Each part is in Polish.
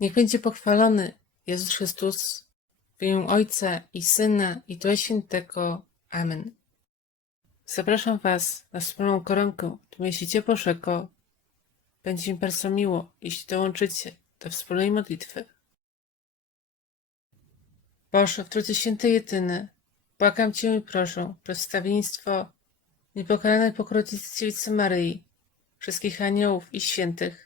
Niech będzie pochwalony Jezus Chrystus w imię Ojca i Syna i Ducha Świętego. Amen. Zapraszam Was na wspólną koronkę w mieście Ciepłoszeko. Będzie mi bardzo miło, jeśli dołączycie do wspólnej modlitwy. Boże, w Trójcy Świętej Jedyny, błagam Cię i proszę przedstawieństwo niepokalanej pokrowicy Dziewicy Maryi, wszystkich aniołów i świętych,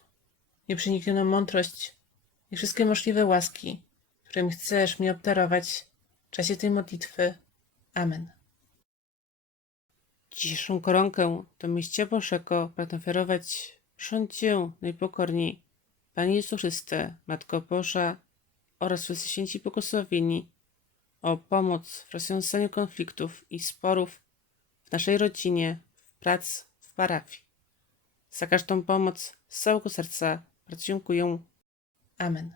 nieprzeniknioną mądrość i wszystkie możliwe łaski, którymi chcesz mnie obdarować w czasie tej modlitwy. Amen. Dzisiejszą koronkę do mieścia Bożego pragnę oferować prosząc Cię najpokorniej, Panie Jezu Chryste, Matko Boża oraz wszyscy święci błogosławieni, o pomoc w rozwiązaniu konfliktów i sporów w naszej rodzinie, w pracy, w parafii. Za każdą pomoc z całego serca bardzo dziękuję. Amen.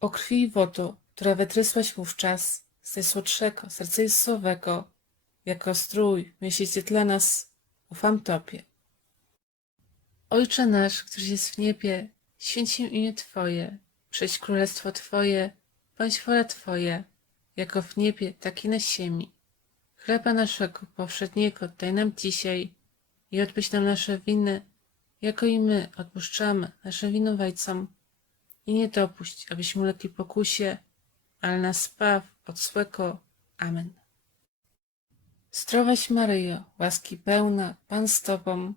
O krwi i wodo, która wytrysłaś wówczas z najsłodszego serca Jezusowego, jako strój miesięcy dla nas, ufam Tobie. Ojcze nasz, któryś jest w niebie, święć się imię Twoje, przyjdź królestwo Twoje, bądź wola Twoja, jako w niebie, tak i na ziemi. Chleba naszego powszedniego daj nam dzisiaj i odpuść nam nasze winy, jako i my odpuszczamy naszym winowajcom. I nie dopuść, abyśmy ulegli pokusie, ale nas spaw od złego. Amen. Zdrowaś Maryjo, łaski pełna, Pan z Tobą,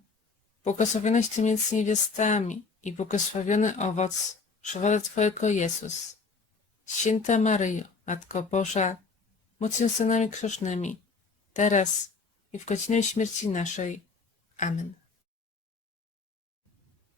błogosławionaś Ty między niewiastami i błogosławiony owoc żywota Twojego Jezus. Święta Maryjo, Matko Boża, módl się grzesznymi, teraz i w godzinę śmierci naszej. Amen.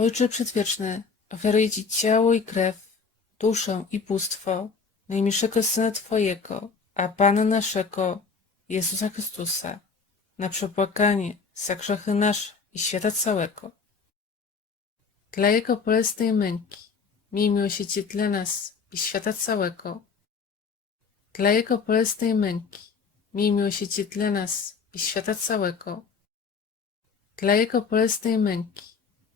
Ojcze Przedwieczny, oferuję Ci ciało i krew, duszę i bóstwo najmilszego Syna Twojego, a Pana naszego, Jezusa Chrystusa, na przepłakanie za grzechy nasze i świata całego. Dla Jego bolesnej męki, miej miłosierdzie dla nas i świata całego. Dla Jego bolesnej męki, miej miłosierdzie dla nas i świata całego. Dla Jego bolesnej męki,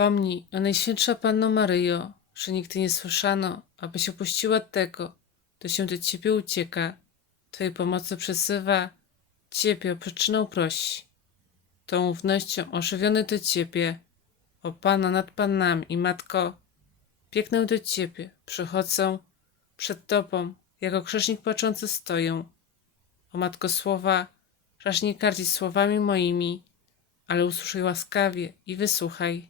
Pomnij, o Najświętsza Panno Maryjo, że nigdy nie słyszano, abyś opuściła tego, kto się do ciebie ucieka, twojej pomocy przesywa, ciebie o przyczynę prosi. Tą ufnością ożywiony do ciebie, o Pana nad Panami i Matko, biegnę do ciebie, przychodzę przed tobą, jako grzesznik płaczący stoję. O Matko słowa, raż nie kardzić słowami moimi, ale usłyszaj łaskawie i wysłuchaj.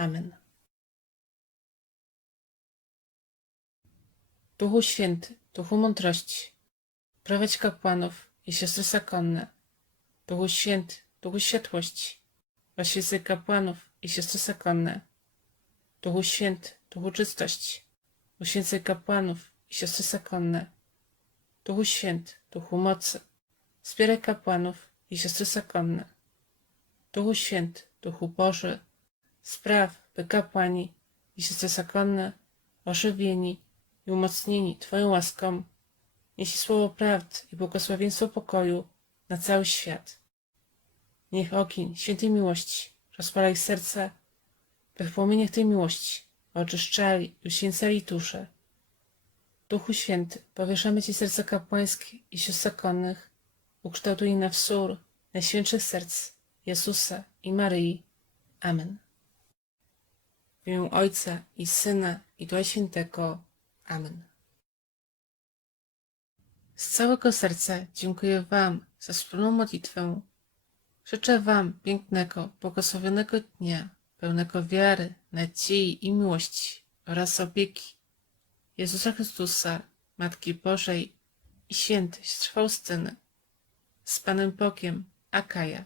Amen. Duchu Święty, Duchu Mądrości, prowadź kapłanów i siostry zakonne. Duchu Święty, Duchu Światłości, oświecaj kapłanów i siostry zakonne. Duchu Święty, Duchu Czystości, uświęcaj kapłanów i siostry zakonne. Duchu Święty, Duchu Mocy, wspieraj kapłanów i siostry zakonne. Duchu Święty, Duchu Boży, spraw, by kapłani i siostry zakonne, ożywieni i umocnieni Twoją łaską, niesie słowo prawdy i błogosławieństwo pokoju na cały świat. Niech ogień świętej miłości rozpala ich serca, by w płomieniach tej miłości oczyszczali i uświęcali dusze. Duchu Święty, powierzamy Ci serca kapłańskie i sióstr zakonnych, ukształtuj na wzór najświętszych serc Jezusa i Maryi. Amen. W imię Ojca i Syna i Ducha Świętego. Amen. Z całego serca dziękuję Wam za wspólną modlitwę. Życzę Wam pięknego, błogosławionego dnia, pełnego wiary, nadziei i miłości oraz opieki Jezusa Chrystusa, Matki Bożej i świętej Faustyny. Z Panem Bogiem, Akaja.